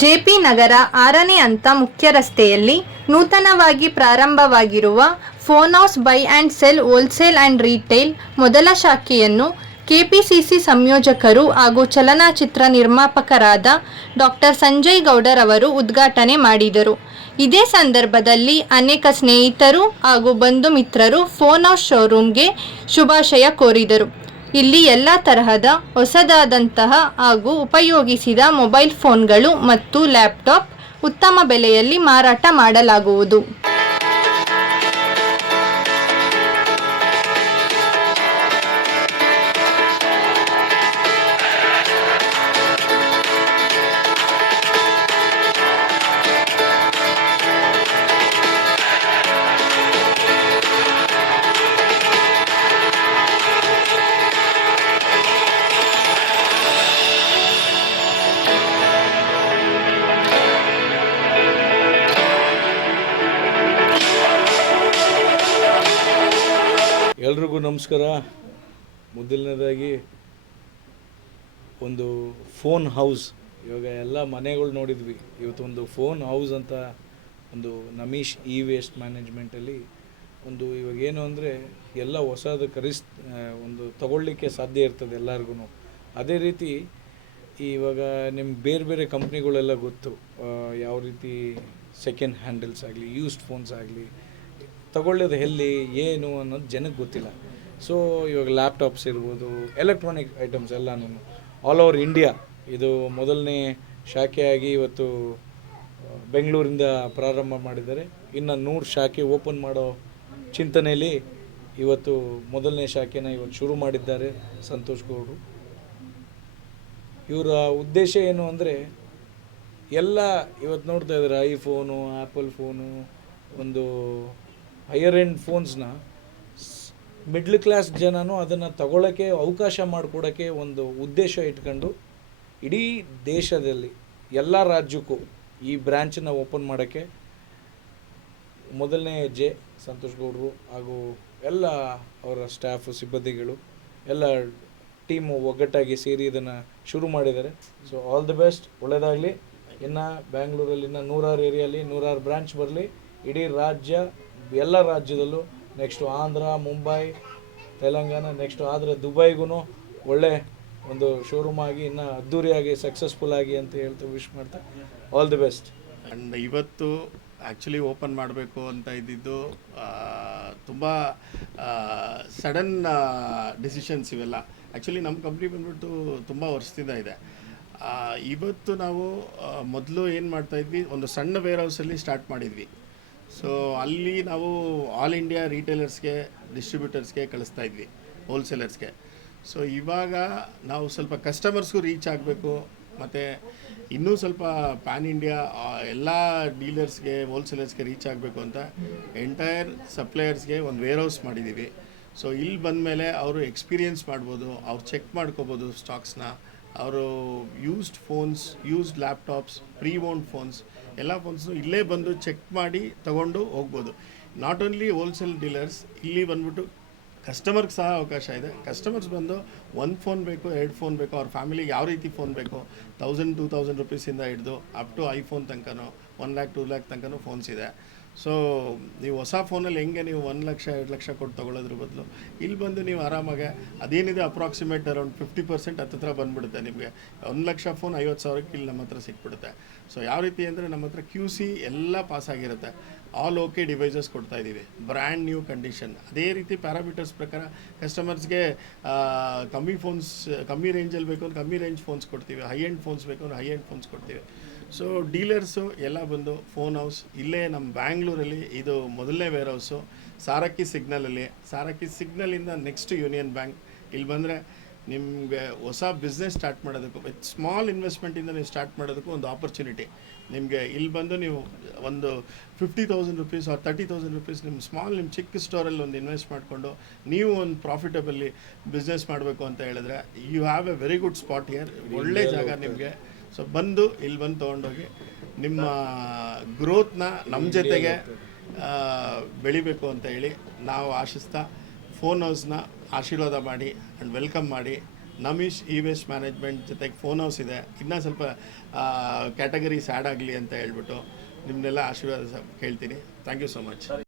JP ನಗರ 6ನೇ ಹಂತ ಮುಖ್ಯ ರಸ್ತೆಯಲ್ಲಿ ನೂತನವಾಗಿ ಪ್ರಾರಂಭವಾಗಿರುವ phone house buy and sell wholesale and retail ಮೊದಲ ಶಾಖೆಯನ್ನು ಕೆಪಿಸಿಸಿ ಸಂಯೋಜಕರು ಹಾಗೂ ಚಲನಚಿತ್ರ ನಿರ್ಮಾಪಕರಾದ ಡಾಕ್ಟರ್ ಸಂಜಯ್ ಗೌಡರ್ ಅವರು ಉದ್ಘಾಟನೆ ಮಾಡಿದರು. ಇದೇ ಸಂದರ್ಭದಲ್ಲಿ ಅನೇಕ ಸ್ನೇಹಿತರು ಹಾಗೂ ಬಂಧು ಮಿತ್ರರು ಫೋನ್ ಹೌಸ್ ಶೋರೂಮ್ಗೆ ಶುಭಾಶಯ ಕೋರಿದರು. ಇಲ್ಲಿ ಎಲ್ಲ ತರಹದ ಹೊಸದಾದಂತಹ ಹಾಗೂ ಉಪಯೋಗಿಸಿದ ಮೊಬೈಲ್ ಫೋನ್ಗಳು ಮತ್ತು ಲ್ಯಾಪ್ಟಾಪ್ ಉತ್ತಮ ಬೆಲೆಯಲ್ಲಿ ಮಾರಾಟ ಮಾಡಲಾಗುವುದು. ಎಲ್ರಿಗೂ ನಮಸ್ಕಾರ. ಮೊದಲನೇದಾಗಿ ಒಂದು ಫೋನ್ ಹೌಸ್, ಇವಾಗ ಎಲ್ಲ ಮನೆಗಳು ನೋಡಿದ್ವಿ, ಇವತ್ತೊಂದು ಫೋನ್ ಹೌಸ್ ಅಂತ ಒಂದು ನಮೀಶ್ ಇ ವೇಸ್ಟ್ ಮ್ಯಾನೇಜ್ಮೆಂಟಲ್ಲಿ ಒಂದು ಇವಾಗೇನು ಅಂದರೆ ಎಲ್ಲ ಹೊಸದು ಒಂದು ತಗೊಳ್ಳಿಕ್ಕೆ ಸಾಧ್ಯ ಇರ್ತದೆ ಎಲ್ಲರಿಗೂ. ಅದೇ ರೀತಿ ಇವಾಗ ನಿಮ್ಗೆ ಬೇರೆ ಬೇರೆ ಕಂಪ್ನಿಗಳೆಲ್ಲ ಗೊತ್ತು, ಯಾವ ರೀತಿ ಸೆಕೆಂಡ್ ಹ್ಯಾಂಡಲ್ಸ್ ಆಗಲಿ ಯೂಸ್ಡ್ ಫೋನ್ಸ್ ಆಗಲಿ ತಗೊಳ್ಳೋದು ಎಲ್ಲಿ ಏನು ಅನ್ನೋದು ಜನಕ್ಕೆ ಗೊತ್ತಿಲ್ಲ. ಸೊ ಇವಾಗ ಲ್ಯಾಪ್ಟಾಪ್ಸ್ ಇರ್ಬೋದು, ಎಲೆಕ್ಟ್ರಾನಿಕ್ ಐಟಮ್ಸ್ ಎಲ್ಲನೂ ಆಲ್ ಓವರ್ ಇಂಡಿಯಾ ಇದು ಮೊದಲನೇ ಶಾಖೆಯಾಗಿ ಇವತ್ತು ಬೆಂಗಳೂರಿಂದ ಪ್ರಾರಂಭ ಮಾಡಿದ್ದಾರೆ. ಇನ್ನು 100 ಶಾಖೆ ಓಪನ್ ಮಾಡೋ ಚಿಂತನೆಯಲ್ಲಿ ಇವತ್ತು ಮೊದಲನೇ ಶಾಖೆನ ಇವತ್ತು ಶುರು ಮಾಡಿದ್ದಾರೆ ಸಂತೋಷ್ ಗೌಡರು. ಇವರ ಉದ್ದೇಶ ಏನು ಅಂದರೆ ಎಲ್ಲ ಇವತ್ತು ನೋಡ್ತಾ ಇದ್ದಾರೆ ಐಫೋನು, ಆ್ಯಪಲ್ ಫೋನು, ಒಂದು ಹೈಯರ್ ಎಂಡ್ ಫೋನ್ಸ್ನ ಮಿಡ್ಲ್ ಕ್ಲಾಸ್ ಜನನೂ ಅದನ್ನು ತಗೊಳ್ಳೋಕ್ಕೆ ಅವಕಾಶ ಮಾಡಿಕೊಡೋಕ್ಕೆ ಒಂದು ಉದ್ದೇಶ ಇಟ್ಕೊಂಡು ಇಡೀ ದೇಶದಲ್ಲಿ ಎಲ್ಲ ರಾಜ್ಯಕ್ಕೂ ಈ ಬ್ರ್ಯಾಂಚನ್ನು ಓಪನ್ ಮಾಡೋಕ್ಕೆ ಮೊದಲನೇ ಹೆಜ್ಜೆ ಸಂತೋಷ್ ಗೌಡರು ಹಾಗೂ ಎಲ್ಲ ಅವರ ಸ್ಟಾಫು ಸಿಬ್ಬಂದಿಗಳು ಎಲ್ಲ ಟೀಮು ಒಗ್ಗಟ್ಟಾಗಿ ಸೇರಿ ಇದನ್ನು ಶುರು ಮಾಡಿದ್ದಾರೆ. ಸೊ ಆಲ್ ದಿ ಬೆಸ್ಟ್, ಒಳ್ಳೆಯದಾಗಲಿ. ಇನ್ನು ಬ್ಯಾಂಗ್ಳೂರಲ್ಲಿ ಇನ್ನು 100 ಏರಿಯಲ್ಲಿ 100 ಬ್ರಾಂಚ್ ಬರಲಿ. ಇಡೀ ರಾಜ್ಯ, ಎಲ್ಲ ರಾಜ್ಯದಲ್ಲೂ, ನೆಕ್ಸ್ಟು ಆಂಧ್ರ, ಮುಂಬೈ, ತೆಲಂಗಾಣ, ನೆಕ್ಸ್ಟು ಆದರೆ ದುಬೈಗೂ ಒಳ್ಳೆ ಒಂದು ಶೋರೂಮ್ ಆಗಿ ಇನ್ನೂ ಅದ್ದೂರಿಯಾಗಿ ಸಕ್ಸಸ್ಫುಲ್ ಆಗಿ ಅಂತ ಹೇಳ್ತಾ ವಿಶ್ ಮಾಡ್ತಾ ಆಲ್ ದಿ ಬೆಸ್ಟ್. ಆ್ಯಂಡ್ ಇವತ್ತು ಆ್ಯಕ್ಚುಲಿ ಓಪನ್ ಮಾಡಬೇಕು ಅಂತ ಇದ್ದಿದ್ದು ತುಂಬ ಸಡನ್ ಡಿಸಿಷನ್ಸ್ ಇವೆಲ್ಲ. ಆ್ಯಕ್ಚುಲಿ ನಮ್ಮ ಕಂಪ್ನಿ ಬಂದ್ಬಿಟ್ಟು ತುಂಬ ವರ್ಷದಿಂದ ಇದೆ. ಇವತ್ತು ನಾವು ಮೊದಲು ಏನು ಮಾಡ್ತಾಯಿದ್ವಿ, ಒಂದು ಸಣ್ಣ ವೇರ್ ಹೌಸಲ್ಲಿ ಸ್ಟಾರ್ಟ್ ಮಾಡಿದ್ವಿ. ಸೊ ಅಲ್ಲಿ ನಾವು ಆಲ್ ಇಂಡಿಯಾ ರೀಟೇಲರ್ಸ್ಗೆ, ಡಿಸ್ಟ್ರಿಬ್ಯೂಟರ್ಸ್ಗೆ ಕಳಿಸ್ತಾ ಇದ್ವಿ, ಹೋಲ್ಸೇಲರ್ಸ್ಗೆ. ಸೊ ಇವಾಗ ನಾವು ಸ್ವಲ್ಪ ಕಸ್ಟಮರ್ಸ್ಗೂ ರೀಚ್ ಆಗಬೇಕು, ಮತ್ತು ಇನ್ನೂ ಸ್ವಲ್ಪ ಪ್ಯಾನ್ ಇಂಡಿಯಾ ಎಲ್ಲ ಡೀಲರ್ಸ್ಗೆ, ಹೋಲ್ಸೇಲರ್ಸ್ಗೆ ರೀಚ್ ಆಗಬೇಕು ಅಂತ ಎಂಟೈರ್ ಸಪ್ಲೈಯರ್ಸ್ಗೆ ಒಂದು ವೇರ್ ಹೌಸ್ ಮಾಡಿದ್ದೀವಿ. ಸೊ ಇಲ್ಲಿ ಬಂದಮೇಲೆ ಅವರು ಎಕ್ಸ್ಪೀರಿಯೆನ್ಸ್ ಮಾಡ್ಬೋದು, ಅವ್ರು ಚೆಕ್ ಮಾಡ್ಕೋಬೋದು ಸ್ಟಾಕ್ಸ್ನ. ಅವರು used phones, used laptops, pre owned phones, ಎಲ್ಲ ಫೋನ್ಸ್ನು ಇಲ್ಲೇ ಬಂದು ಚೆಕ್ ಮಾಡಿ ತೊಗೊಂಡು ಹೋಗ್ಬೋದು. ನಾಟ್ ಓನ್ಲಿ ಹೋಲ್ಸೇಲ್ ಡೀಲರ್ಸ್, ಇಲ್ಲಿ ಬಂದ್ಬಿಟ್ಟು ಕಸ್ಟಮರ್ಗೆ ಸಹ ಅವಕಾಶ ಇದೆ. ಕಸ್ಟಮರ್ಸ್ ಬಂದು 1 ಫೋನ್ ಬೇಕು, 2 ಫೋನ್ ಬೇಕು, ಅವ್ರ ಫ್ಯಾಮಿಲಿಗೆ ಯಾವ ರೀತಿ ಫೋನ್ ಬೇಕು, 1000-2000 ರುಪೀಸಿಂದ ಹಿಡಿದು ಅಪ್ ಟು ಐಫೋನ್ ತನಕನೂ 1 lakh 2 lakh ತನಕನೂ ಫೋನ್ಸ್ ಇದೆ. ಸೊ ನೀವು ಹೊಸ ಫೋನಲ್ಲಿ ಹೆಂಗೆ ನೀವು 1 ಲಕ್ಷ 2 ಲಕ್ಷ ಕೊಟ್ಟು ತೊಗೊಳ್ಳೋದ್ರ ಬದಲು ಇಲ್ಲಿ ಬಂದು ನೀವು ಆರಾಮಾಗೆ ಅದೇನಿದೆ ಅಪ್ರಾಕ್ಸಿಮೇಟ್ ಅರೌಂಡ್ 50% ಹತ್ತಿರ ಬಂದುಬಿಡುತ್ತೆ. ನಿಮಗೆ 1 ಲಕ್ಷ ಫೋನ್ 50,000ಕ್ಕೆ ಇಲ್ಲಿ ನಮ್ಮ ಹತ್ರ ಸಿಕ್ಬಿಡುತ್ತೆ. ಸೊ ಯಾವ ರೀತಿ ಅಂದರೆ ನಮ್ಮ ಹತ್ರ QC ಎಲ್ಲ ಪಾಸ್ ಆಗಿರುತ್ತೆ, ಆಲ್ ಓಕೆ ಡಿವೈಸಸ್ ಕೊಡ್ತಾಯಿದ್ದೀವಿ, ಬ್ರ್ಯಾಂಡ್ ನ್ಯೂ ಕಂಡೀಷನ್. ಅದೇ ರೀತಿ ಪ್ಯಾರಾಮೀಟರ್ಸ್ ಪ್ರಕಾರ ಕಸ್ಟಮರ್ಸ್ಗೆ ಕಮ್ಮಿ ಫೋನ್ಸ್, ಕಮ್ಮಿ ರೇಂಜಲ್ಲಿ ಬೇಕು ಅಂದ್ರೆ ಕಮ್ಮಿ ರೇಂಜ್ ಫೋನ್ಸ್ ಕೊಡ್ತೀವಿ, ಹೈ ಎಂಡ್ ಫೋನ್ಸ್ ಬೇಕು ಅಂದ್ರೆ ಹೈ ಎಂಡ್ ಫೋನ್ಸ್ ಕೊಡ್ತೀವಿ. ಸೊ ಡೀಲರ್ಸು ಎಲ್ಲ ಬಂದು ಫೋನ್ ಹೌಸ್ ಇಲ್ಲೇ ನಮ್ಮ ಬ್ಯಾಂಗ್ಳೂರಲ್ಲಿ ಇದು ಮೊದಲನೇ ವೇರ್ ಹೌಸು, ಸಾರಕ್ಕಿ ಸಿಗ್ನಲಲ್ಲಿ. ಸಾರಕ್ಕಿ ಸಿಗ್ನಲಿಂದ ನೆಕ್ಸ್ಟ್ ಯೂನಿಯನ್ ಬ್ಯಾಂಕ್. ಇಲ್ಲಿ ಬಂದರೆ ನಿಮಗೆ ಹೊಸ ಬಿಸ್ನೆಸ್ ಸ್ಟಾರ್ಟ್ ಮಾಡೋದಕ್ಕೂ, ವಿತ್ ಸ್ಮಾಲ್ ಇನ್ವೆಸ್ಟ್ಮೆಂಟಿಂದ ನೀವು ಸ್ಟಾರ್ಟ್ ಮಾಡೋದಕ್ಕೂ ಒಂದು ಆಪರ್ಚುನಿಟಿ. ನಿಮಗೆ ಇಲ್ಲಿ ಬಂದು ನೀವು ಒಂದು 50,000 ರುಪೀಸ್ ಆರ್ 30,000 ರುಪೀಸ್ ನಿಮ್ಮ ಚಿಕ್ಕ ಸ್ಟೋರಲ್ಲಿ ಒಂದು ಇನ್ವೆಸ್ಟ್ ಮಾಡಿಕೊಂಡು ನೀವು ಒಂದು ಪ್ರಾಫಿಟಬಲ್ಲಿ ಬಿಸ್ನೆಸ್ ಮಾಡಬೇಕು ಅಂತ ಹೇಳಿದ್ರೆ you have a very good spot here. ಒಳ್ಳೆ ಜಾಗ ನಿಮಗೆ. ಸೊ ಬಂದು ಇಲ್ಲಿ ಬಂದು ತೊಗೊಂಡೋಗಿ ನಿಮ್ಮ ಗ್ರೋತ್ನ ನಮ್ಮ ಜೊತೆಗೆ ಬೆಳಿಬೇಕು ಅಂತ ಹೇಳಿ ನಾವು ಆಶಿಸ್ತಾ ಫೋನ್ ಹೌಸ್ನ ಆಶೀರ್ವಾದ ಮಾಡಿ ಆ್ಯಂಡ್ ವೆಲ್ಕಮ್ ಮಾಡಿ ನಮೀಶ್ ಇ ವೇಸ್ಟ್ ಮ್ಯಾನೇಜ್ಮೆಂಟ್ ಜೊತೆಗೆ ಫೋನ್ ಹೌಸ್ ಇದೆ, ಇನ್ನೂ ಸ್ವಲ್ಪ ಕ್ಯಾಟಗರೀಸ್ ಆ್ಯಡ್ ಆಗಲಿ ಅಂತ ಹೇಳ್ಬಿಟ್ಟು ನಿಮ್ಮನ್ನೆಲ್ಲ ಆಶೀರ್ವಾದ ಕೇಳ್ತೀನಿ. Thank you so much.